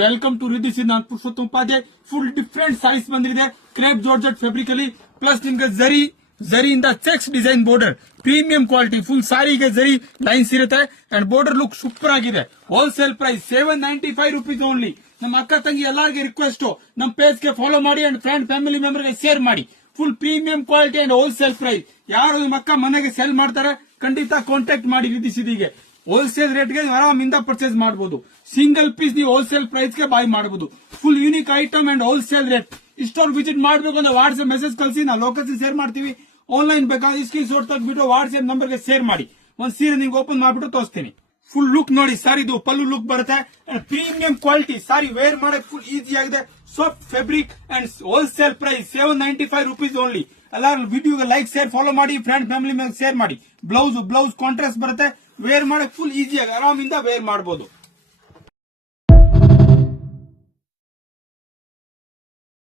Welcome to Riddhi Siddhant Purushottam Upadhyay. Full different size ಬಂದಿದೆ crepe georgette fabric ಅಲ್ಲಿ. Plus ನಿಮ್ಗೆ ಜರಿಯಿಂದ checks design border, premium quality, full ಸಾರಿಗೆ ಜರಿ ಲೈನ್ಸ್ ಇರುತ್ತೆ ಅಂಡ್ ಬಾರ್ಡರ್ ಲುಕ್ ಸೂಪರ್ ಆಗಿದೆ. Wholesale price 795 rupees only. ನಮ್ಮ ಅಕ್ಕ ತಂಗಿ ಎಲ್ಲರಿಗೆ ರಿಕ್ವೆಸ್ಟ್, ನಮ್ಮ ಪೇಜ್ ಗೆ ಫಾಲೋ ಮಾಡಿ ಅಂಡ್ ಫ್ರೆಂಡ್ ಫ್ಯಾಮಿಲಿ ಮೆಂಬರ್ ಗೆ ಶೇರ್ ಮಾಡಿ. Full premium quality and wholesale price. ಯಾರು ನಿಮ್ಮ ಅಕ್ಕ ಮನೆಗೆ ಸೆಲ್ ಮಾಡ್ತಾರೆ ಖಂಡಿತ ಕಾಂಟ್ಯಾಕ್ಟ್ ಮಾಡಿ ರಿದಿ ಸಿದ್ದಿಗೆ. ಹೋಲ್ಸೇಲ್ ರೇಟ್ ಗೆ ಆರಾಮಿಂದ ಪರ್ಚೇಸ್ ಮಾಡಬಹುದು. ಸಿಂಗಲ್ ಪೀಸ್ ನೀವು ಹೋಲ್ಸೇಲ್ ಪ್ರೈಸ್ ಗೆ ಬೈ ಮಾಡಬಹುದು. Full unique item and wholesale rate. Store visit ಮಾಡಬೇಕು ಅಂದ್ರೆ ವಾಟ್ಸ್ಆಪ್ ಮೆಸೇಜ್ ಕಳಿಸಿ, ನಾವು ಲೊಕೇಶನ್ ಶೇರ್ ಮಾಡ್ತೀವಿ. ಆನ್ಲೈನ್ ಬೇಕಾದ್ರೆ ಸ್ಕ್ರೀನ್ ಶಾಟ್ ತೆಗೆದ್ಬಿಟ್ಟು ವಾಟ್ಸ್ಆಪ್ ನಂಬರ್ ಗೆ ಶೇರ್ ಮಾಡಿ. ಒಂದ್ ಸೀರೆ ನಿಮ್ಗೆ ಓಪನ್ ಮಾಡ್ಬಿಟ್ಟು ತೋರಿಸ್ತೀನಿ. ಫುಲ್ ಲುಕ್ ನೋಡಿ ಸರ್, ಇದು ಪಲ್ಲು ಲುಕ್ ಬರುತ್ತೆ. ಪ್ರೀಮಿಯಂ ಕ್ವಾಲಿಟಿ ಸಾರಿ ವೇರ್ ಮಾಡಕ್ ಫುಲ್ ಈಸಿ ಆಗಿದೆ. Soft fabric and wholesale price 795 rupees only. ಎಲ್ಲರೂ ವಿಡಿಯೋಗೆ ಲೈಕ್ ಶೇರ್ ಫಾಲೋ ಮಾಡಿ, ಫ್ರೆಂಡ್ ಫ್ಯಾಮಿಲಿ ಮೇಲೆ ಶೇರ್ ಮಾಡಿ. ಬ್ಲೌಸ್ ಕಾಂಟ್ರಾಸ್ಟ್ ಬರುತ್ತೆ. ವೇರ್ ಮಾಡಕ್ ಫುಲ್ ಈಸಿಯಾಗಿ ಆರಾಮಿಂದ ವೇರ್ ಮಾಡಬಹುದು.